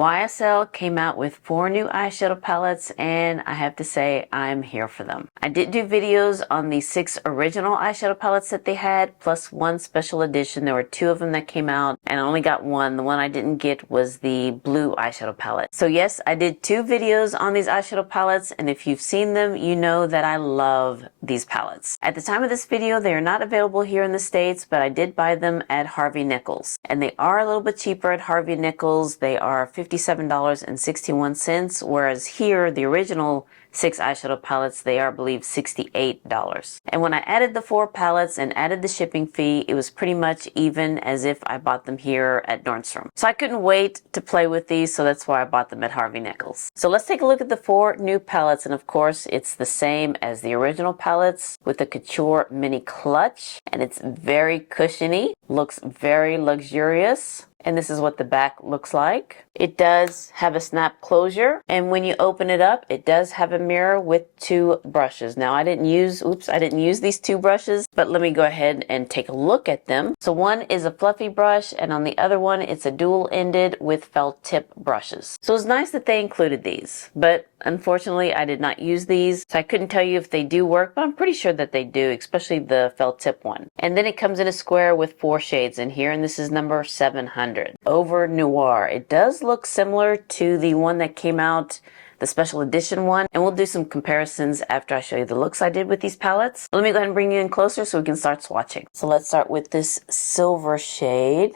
YSL came out with 4 new eyeshadow palettes, and I have to say I'm here for them. I did do videos on the 6 original eyeshadow palettes that they had, plus 1 special edition. There were 2 of them that came out, and I only got 1. The one I didn't get was the blue eyeshadow palette. So yes, I did 2 videos on these eyeshadow palettes, and if you've seen them, you know that I love these palettes. At the time of this video, they are not available here in the States, but I did buy them at Harvey Nichols. And they are a little bit cheaper at Harvey Nichols. They are $57.61, whereas here, the original 6 eyeshadow palettes, they are, I believe, $68. And when I added the 4 palettes and added the shipping fee, it was pretty much even as if I bought them here at Nordstrom. So I couldn't wait to play with these, so that's why I bought them at Harvey Nichols. So let's take a look at the 4 new palettes, and of course, it's the same as the original palettes with the Couture Mini Clutch, and it's very cushiony, looks very luxurious. And this is what the back looks like. It does have a snap closure, and when you open it up, it does have a mirror with 2 brushes. Now I didn't use these 2 brushes, but let me go ahead and take a look at them. So one is a fluffy brush, and on the other one, it's a dual-ended with felt tip brushes. So it's nice that they included these, but unfortunately, I did not use these, so I couldn't tell you if they do work, but I'm pretty sure that they do, especially the felt tip one. And then it comes in a square with 4 shades in here, and this is number 700. Over Noir. It does look similar to the one that came out, the special edition one, and we'll do some comparisons after I show you the looks I did with these palettes. Let me go ahead and bring you in closer so we can start swatching. So let's start with this silver shade.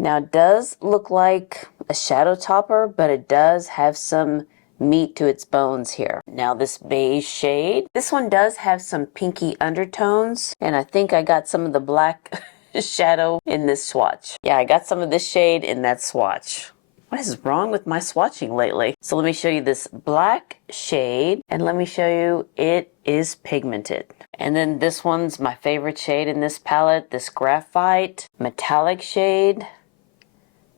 Now it does look like a shadow topper, but it does have some meat to its bones here. Now this beige shade, this one does have some pinky undertones, and I think I got some of the black shadow in this swatch. Yeah, I got some of this shade in that swatch. What is wrong with my swatching lately? So let me show you this black shade, and let me show you it is pigmented. And then this one's my favorite shade in this palette, this graphite metallic shade.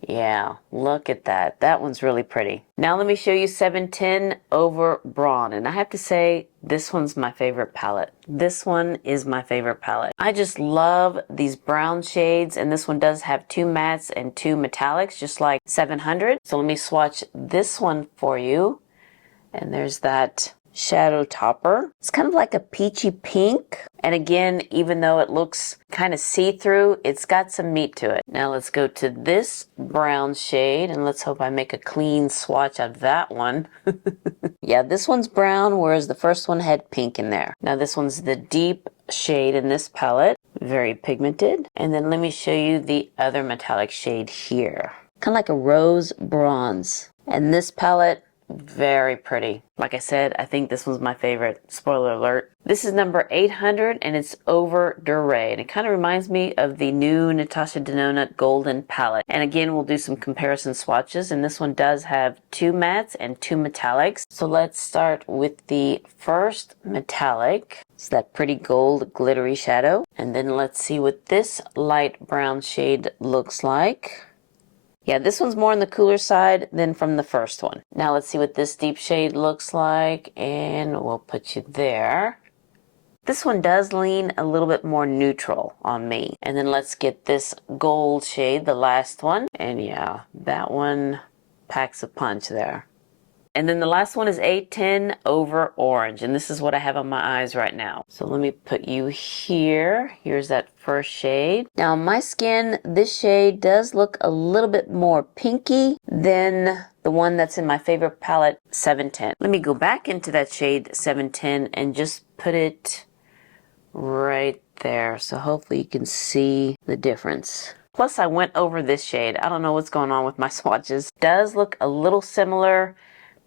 Yeah, look at that. That one's really pretty. Now let me show you 710 Over Brawn. And I have to say, this one's my favorite palette. This one is my favorite palette. I just love these brown shades. And this one does have 2 mattes and 2 metallics, just like 700. So let me swatch this one for you. And there's that shadow topper. It's kind of like a peachy pink. And again, even though it looks kind of see-through, it's got some meat to it. Now let's go to this brown shade, and let's hope I make a clean swatch out of that one. Yeah, this one's brown, whereas the first one had pink in there. Now this one's the deep shade in this palette, very pigmented. And then let me show you the other metallic shade here. Kind of like a rose bronze. And this palette, very pretty. Like I said, I think this one's my favorite. Spoiler alert. This is number 800, and it's Over Durée. And it kind of reminds me of the new Natasha Denona Golden palette. And again, we'll do some comparison swatches. And this one does have 2 mattes and 2 metallics. So let's start with the first metallic. It's that pretty gold glittery shadow. And then let's see what this light brown shade looks like. Yeah, this one's more on the cooler side than from the first one. Now let's see what this deep shade looks like, and we'll put you there. This one does lean a little bit more neutral on me. And then let's get this gold shade, the last one. And yeah, that one packs a punch there. And then the last one is 810 Over Orange, and this is what I have on my eyes right now. So let me put you here. Here's that first shade. Now on my skin, this shade does look a little bit more pinky than the one that's in my favorite palette, 710. Let me go back into that shade 710 and just put it right there. So hopefully you can see the difference. Plus I went over this shade. I don't know what's going on with my swatches. Does look a little similar,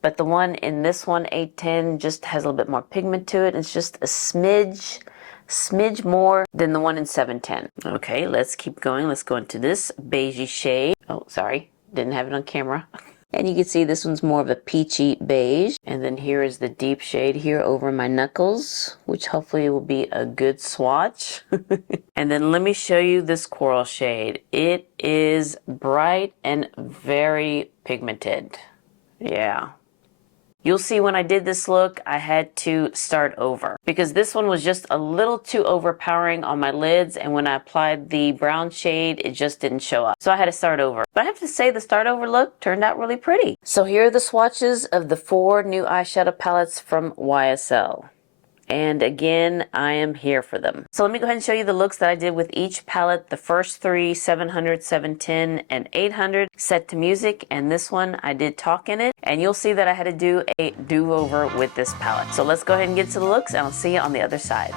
but the one in this one, 810, just has a little bit more pigment to it. It's just a smidge more than the one in 710. Okay, let's keep going. Let's go into this beigey shade. Oh, sorry, didn't have it on camera. And you can see this one's more of a peachy beige. And then here is the deep shade here over my knuckles, which hopefully will be a good swatch. And then let me show you this coral shade. It is bright and very pigmented. Yeah. You'll see when I did this look, I had to start over because this one was just a little too overpowering on my lids, and when I applied the brown shade, it just didn't show up. So I had to start over. But I have to say the start over look turned out really pretty. So here are the swatches of the 4 new eyeshadow palettes from YSL. And again, I am here for them. So let me go ahead and show you the looks that I did with each palette. The first 3, 700, 710, and 800, set to music. And this one, I did talk in it. And you'll see that I had to do a do-over with this palette. So let's go ahead and get to the looks, and I'll see you on the other side.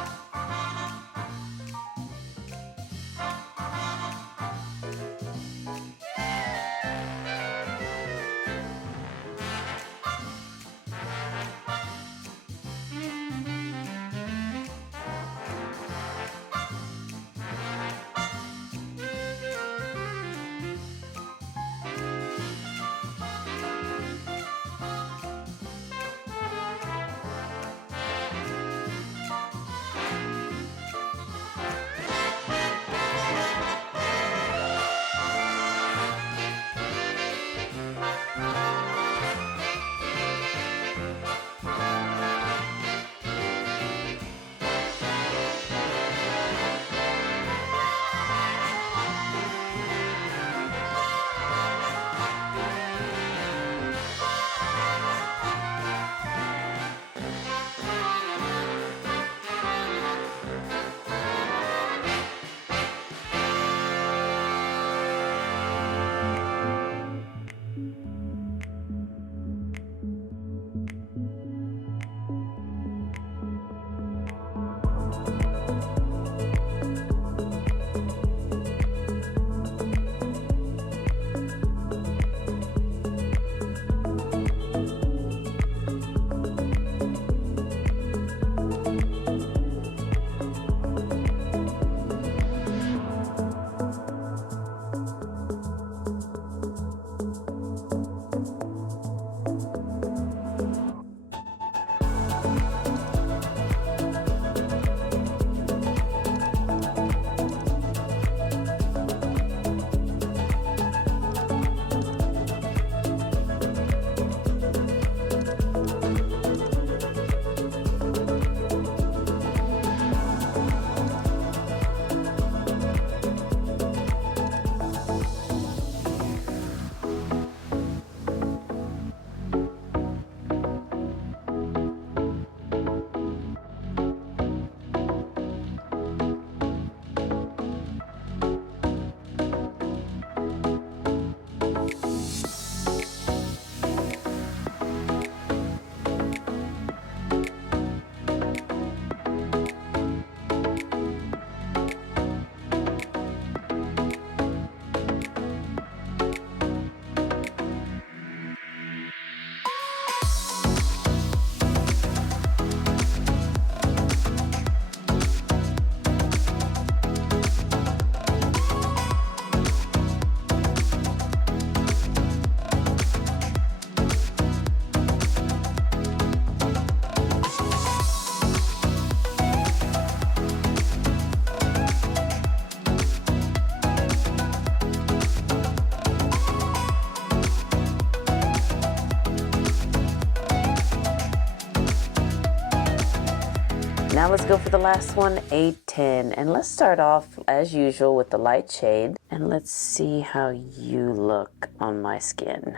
Now let's go for the last one, 810. And let's start off as usual with the light shade. And let's see how you look on my skin.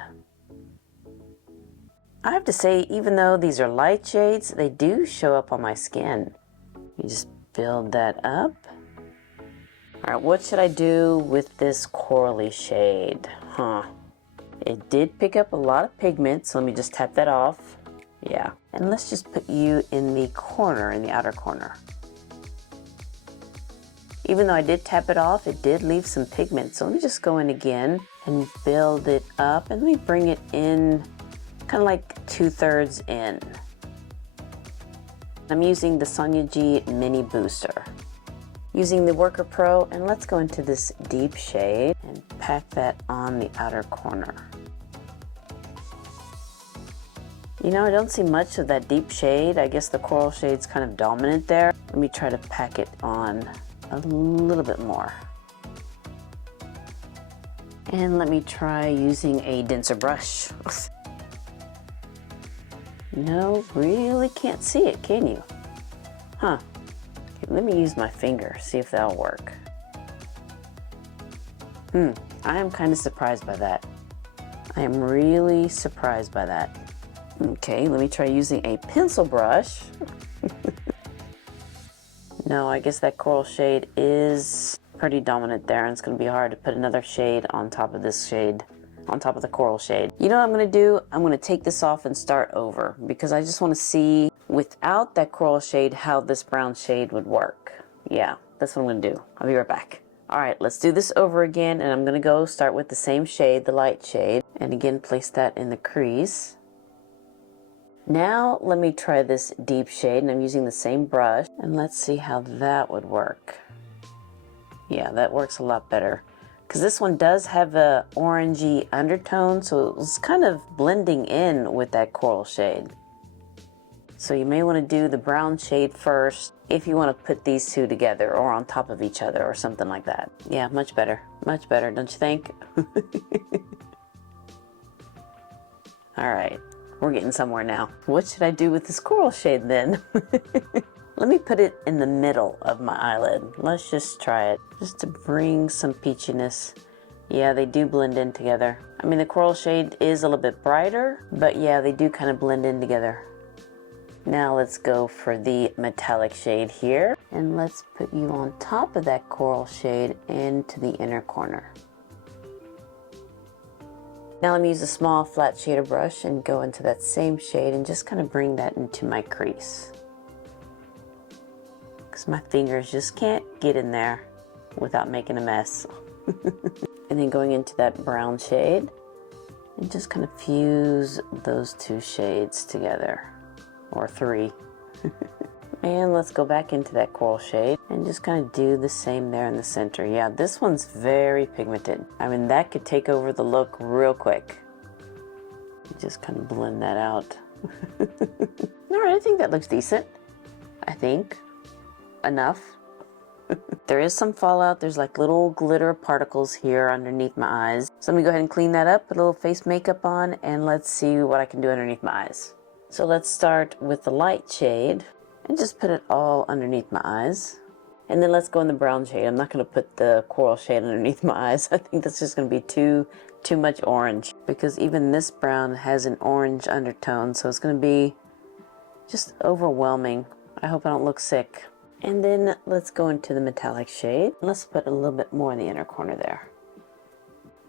I have to say, even though these are light shades, they do show up on my skin. You just build that up. All right, what should I do with this corally shade? It did pick up a lot of pigment, so let me just tap that off. Yeah, and let's just put you in the corner, in the outer corner. Even though I did tap it off, it did leave some pigment. So let me just go in again and build it up, and let me bring it in kind of like 2/3 in. I'm using the Sonia G Mini Booster. Using the Worker Pro, and let's go into this deep shade and pack that on the outer corner. You know, I don't see much of that deep shade. I guess the coral shade's kind of dominant there. Let me try to pack it on a little bit more. And let me try using a denser brush. No, really can't see it, can you? Huh. Okay, let me use my finger, see if that'll work. I am kind of surprised by that. I am really surprised by that. Okay, let me try using a pencil brush. No, I guess that coral shade is pretty dominant there, and it's going to be hard to put another shade on top of this shade, on top of the coral shade. You know what I'm going to do? I'm going to take this off and start over, because I just want to see, without that coral shade, how this brown shade would work. Yeah, that's what I'm going to do. I'll be right back. All right, let's do this over again, and I'm going to go start with the same shade, the light shade, and again place that in the crease. Now let me try this deep shade, and I'm using the same brush, and let's see how that would work. Yeah, that works a lot better, because this one does have a orangey undertone, so it was kind of blending in with that coral shade. So you may want to do the brown shade first if you want to put these two together or on top of each other or something like that. Yeah, much better, don't you think? All right, we're getting somewhere now. What should I do with this coral shade then? Let me put it in the middle of my eyelid. Let's just try it, just to bring some peachiness. Yeah, they do blend in together. I mean, the coral shade is a little bit brighter, but yeah, they do kind of blend in together. Now let's go for the metallic shade here, and let's put you on top of that coral shade into the inner corner. Now let me use a small flat shader brush and go into that same shade and just kind of bring that into my crease, because my fingers just can't get in there without making a mess. And then going into that brown shade and just kind of fuse those two shades together. Or three. And let's go back into that coral shade and just kind of do the same there in the center. Yeah, this one's very pigmented. I mean, that could take over the look real quick. Just kind of blend that out. All right, I think that looks decent. I think. Enough. There is some fallout. There's like little glitter particles here underneath my eyes. So let me go ahead and clean that up, put a little face makeup on, and let's see what I can do underneath my eyes. So let's start with the light shade and just put it all underneath my eyes. And then let's go in the brown shade. I'm not going to put the coral shade underneath my eyes. I think that's just going to be too much orange, because even this brown has an orange undertone, so it's going to be just overwhelming. I hope I don't look sick. And then let's go into the metallic shade. Let's put a little bit more in the inner corner there.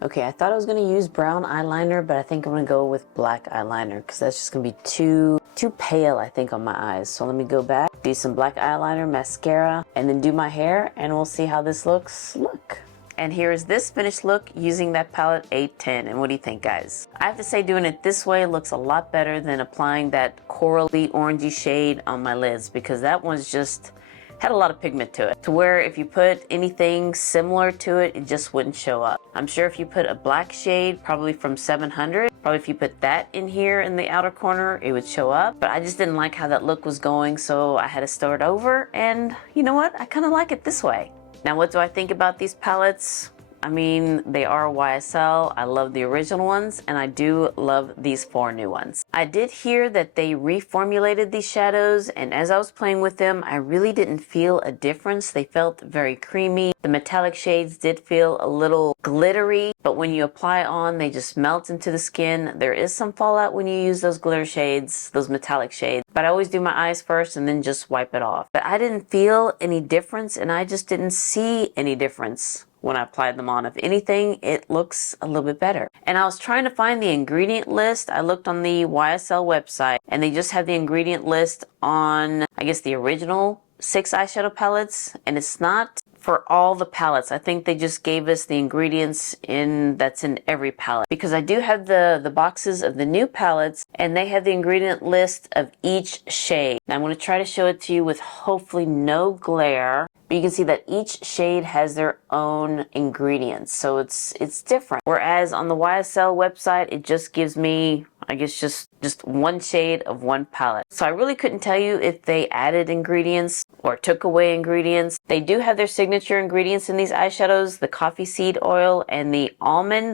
Okay, I thought I was going to use brown eyeliner, but I think I'm going to go with black eyeliner, because that's just going to be too pale, I think, on my eyes. So let me go back, do some black eyeliner, mascara, and then do my hair, and we'll see how this looks. Look. And here is this finished look using that palette 810. And what do you think, guys? I have to say, doing it this way looks a lot better than applying that corally orangey shade on my lids, because that one's just had a lot of pigment to it, to where if you put anything similar to it, it just wouldn't show up. I'm sure if you put a black shade, probably from 700, probably if you put that in here in the outer corner, it would show up. But I just didn't like how that look was going, so I had to start over. And you know what? I kind of like it this way. Now, what do I think about these palettes? I mean, they are YSL. I love the original ones, and I do love these 4 new ones. I did hear that they reformulated these shadows, and as I was playing with them, I really didn't feel a difference. They felt very creamy. The metallic shades did feel a little glittery, but when you apply on, they just melt into the skin. There is some fallout when you use those glitter shades, those metallic shades, but I always do my eyes first and then just wipe it off. But I didn't feel any difference, and I just didn't see any difference when I applied them on. If anything, it looks a little bit better. And I was trying to find the ingredient list. I looked on the YSL website, and they just have the ingredient list on, I guess, the original 6 eyeshadow palettes, and it's not for all the palettes. I think they just gave us the ingredients that's in every palette, because I do have the boxes of the new palettes, and they have the ingredient list of each shade. Now I'm going to try to show it to you with hopefully no glare. But you can see that each shade has their own ingredients, so it's different. Whereas on the YSL website, it just gives me, I guess just one shade of one palette. So I really couldn't tell you if they added ingredients or took away ingredients. They do have their signature ingredients in these eyeshadows, the coffee seed oil and the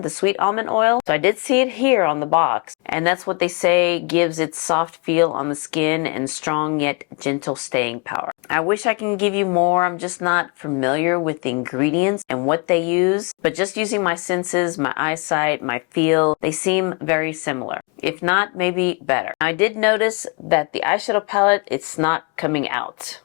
sweet almond oil. So I did see it here on the box, and that's what they say gives it soft feel on the skin and strong yet gentle staying power. I wish I can give you more. I'm just not familiar with the ingredients and what they use, but just using my senses, my eyesight, my feel, they seem very similar. If not, maybe better. I did notice that the eyeshadow palette, it's not coming out.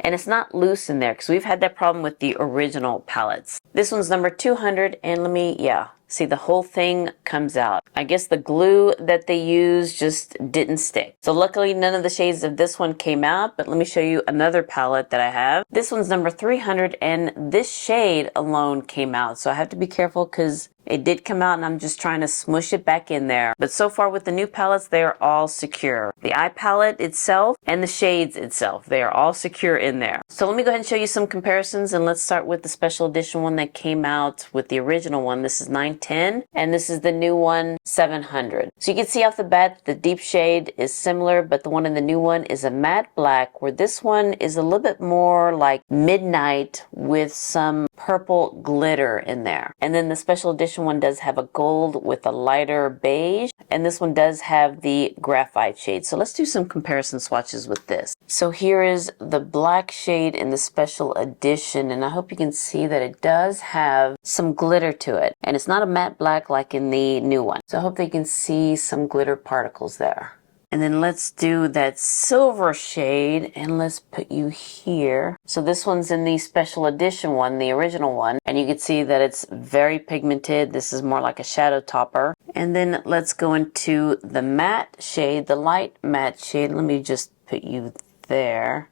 And it's not loose in there because we've had that problem with the original palettes. This one's number 200, and see, the whole thing comes out. I guess the glue that they used just didn't stick. So luckily none of the shades of this one came out, but let me show you another palette that I have. This one's number 300, and this shade alone came out. So I have to be careful because it did come out and I'm just trying to smush it back in there. But so far with the new palettes, they are all secure. The eye palette itself and the shades itself, they are all secure in there. So let me go ahead and show you some comparisons, and let's start with the special edition one that came out with the original one. This is 910 and this is the new one 700. So you can see off the bat the deep shade is similar, but the one in the new one is a matte black, where this one is a little bit more like midnight with some purple glitter in there. And then the special edition one does have a gold with a lighter beige, and this one does have the graphite shade. So let's do some comparison swatches with this. So here is the black shade in the special edition, and I hope you can see that it does have some glitter to it, and it's not a matte black like in the new one. So I hope they can see some glitter particles there. And then let's do that silver shade, and let's put you here. So this one's in the special edition one, the original one, and you can see that it's very pigmented. This is more like a shadow topper. And then let's go into the matte shade, the light matte shade. Let me just put you there.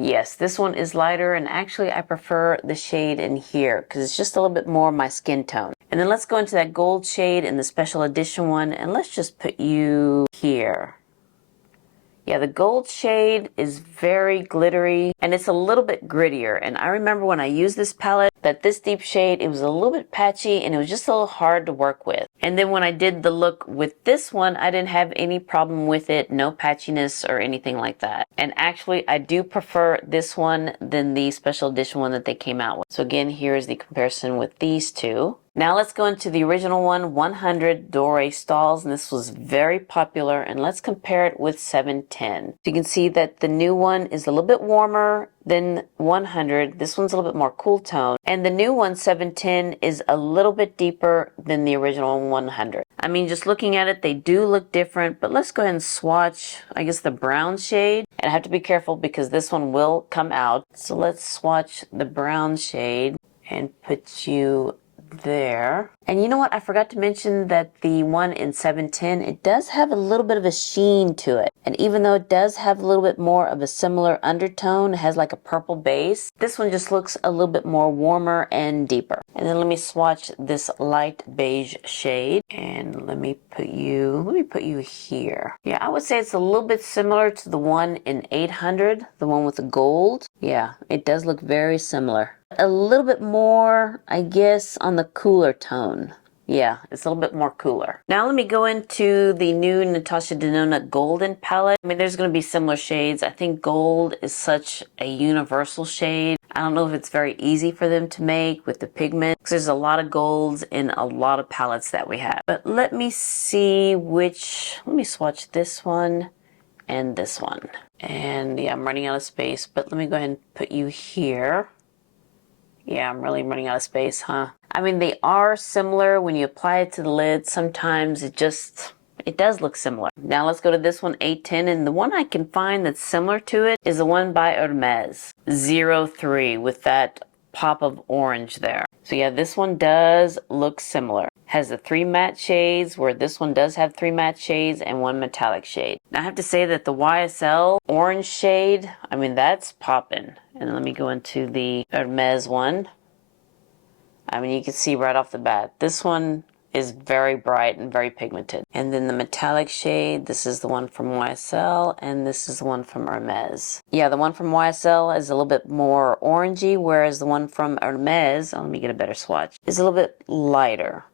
Yes, this one is lighter, and actually I prefer the shade in here because it's just a little bit more my skin tone. And then let's go into that gold shade in the special edition one, and let's just put you here. Yeah, the gold shade is very glittery and it's a little bit grittier. And I remember when I used this palette that this deep shade, it was a little bit patchy and it was just a little hard to work with. And then when I did the look with this one, I didn't have any problem with it, no patchiness or anything like that. And actually, I do prefer this one than the special edition one that they came out with. So again, here's the comparison with these two. Now let's go into the original one, 100 Doré Stalls, and this was very popular, and let's compare it with 710. So you can see that the new one is a little bit warmer than 100. This one's a little bit more cool tone, and the new one, 710, is a little bit deeper than the original 100. I mean, just looking at it, they do look different, but let's go ahead and swatch, I guess, the brown shade. And I have to be careful because this one will come out. So let's swatch the brown shade and put you there. And you know what? I forgot to mention that the one in 710, it does have a little bit of a sheen to it. And even though it does have a little bit more of a similar undertone, it has like a purple base, this one just looks a little bit more warmer and deeper. And then let me swatch this light beige shade, and let me put you here. Yeah, I would say it's a little bit similar to the one in 800, the one with the gold. Yeah, it does look very similar. A little bit more, I guess, on the cooler tone. Yeah, it's a little bit more cooler. Now let me go into the new Natasha Denona Golden palette. I mean, there's going to be similar shades. I think gold is such a universal shade. I don't know if it's very easy for them to make with the pigment, because there's a lot of golds in a lot of palettes that we have. But let me see let me swatch this one and this one. And yeah, I'm running out of space, but let me go ahead and put you here. Yeah, I'm really running out of space, huh? I mean, they are similar. When you apply it to the lid, sometimes it does look similar. Now let's go to this one, 810, and the one I can find that's similar to it is the one by Hermes, 03, with that pop of orange there. So yeah, this one does look similar. Has the 3 matte shades, where this one does have 3 matte shades and 1 metallic shade. Now I have to say that the YSL orange shade, I mean, that's popping. And let me go into the Hermes one. I mean, you can see right off the bat, this one is very bright and very pigmented. And then the metallic shade, this is the one from YSL, and this is the one from Hermes. Yeah, the one from YSL is a little bit more orangey, whereas the one from Hermes, let me get a better swatch, is a little bit lighter.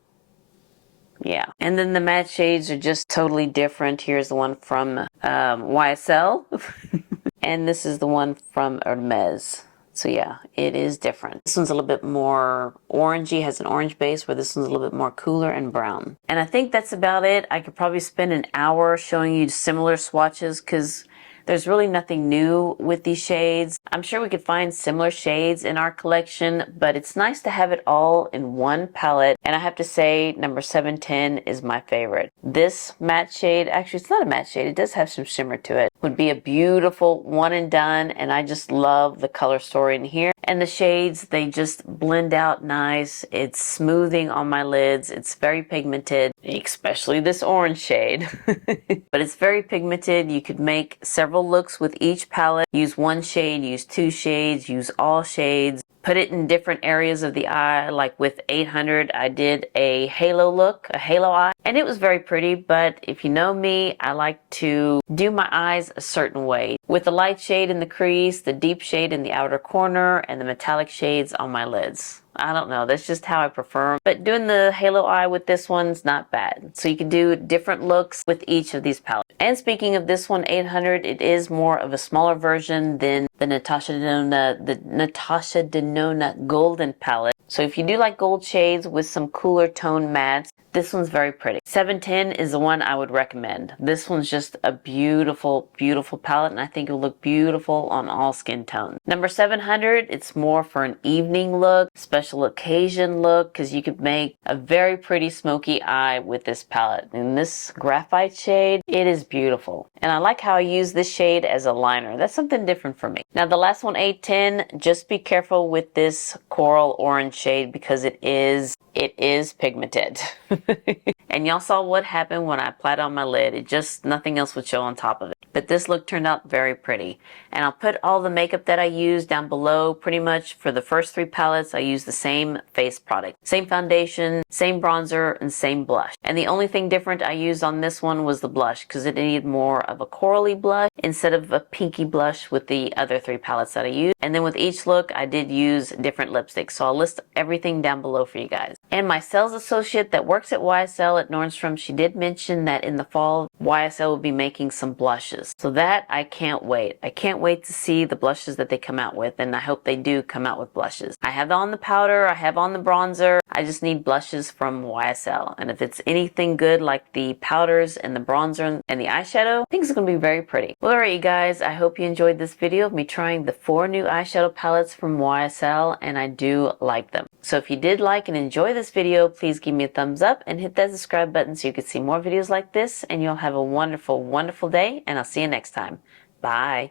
Yeah. And then the matte shades are just totally different. Here's the one from YSL. And this is the one from Hermes. So yeah, it is different. This one's a little bit more orangey, has an orange base, where this one's a little bit more cooler and brown. And I think that's about it. I could probably spend an hour showing you similar swatches because there's really nothing new with these shades. I'm sure we could find similar shades in our collection, but it's nice to have it all in one palette. And I have to say, number 710 is my favorite. This matte shade, actually it's not a matte shade, it does have some shimmer to it, would be a beautiful one and done, and I just love the color story in here. And the shades, they just blend out nice. It's smoothing on my lids. It's very pigmented, especially this orange shade. But it's very pigmented. You could make several looks with each palette. Use one shade, use two shades, use all shades. Put it in different areas of the eye. Like with 800, I did a halo look, a halo eye, and it was very pretty. But if you know me, I like to do my eyes a certain way, with the light shade in the crease, the deep shade in the outer corner, and the metallic shades on my lids. I don't know, that's just how I prefer them. But doing the halo eye with this one's not bad. So you can do different looks with each of these palettes. And speaking of this one, 800, it is more of a smaller version than the Natasha Denona Golden palette. So if you do like gold shades with some cooler tone mattes, this one's very pretty. 710 is the one I would recommend. This one's just a beautiful, beautiful palette, and I think it will look beautiful on all skin tones. Number 700, it's more for an evening look, special occasion look, because you could make a very pretty smoky eye with this palette. In this graphite shade, it is beautiful. And I like how I use this shade as a liner. That's something different for me. Now the last one, 810, just be careful with this coral orange shade because it is pigmented. And y'all saw what happened when I applied it on my lid. It just, nothing else would show on top of it. But this look turned out very pretty. And I'll put all the makeup that I used down below. Pretty much for the first three palettes, I used the same face product. Same foundation, same bronzer, and same blush. And the only thing different I used on this one was the blush, because it needed more of a corally blush instead of a pinky blush with the other three palettes that I used. And then with each look, I did use different lipsticks. So I'll list everything down below for you guys. And my sales associate that works at YSL at Nordstrom, she did mention that in the fall, YSL will be making some blushes. So that I can't wait. I can't wait to see the blushes that they come out with, and I hope they do come out with blushes. I have on the powder, I have on the bronzer. I just need blushes from YSL. And if it's anything good like the powders and the bronzer and the eyeshadow, I think it's going to be very pretty. Well, alright you guys, I hope you enjoyed this video of me trying the 4 new eyeshadow palettes from YSL, and I do like them. So if you did like and enjoy this video, please give me a thumbs up and hit that subscribe button so you can see more videos like this, and you'll have a wonderful, wonderful day, and I'll see you next time. Bye.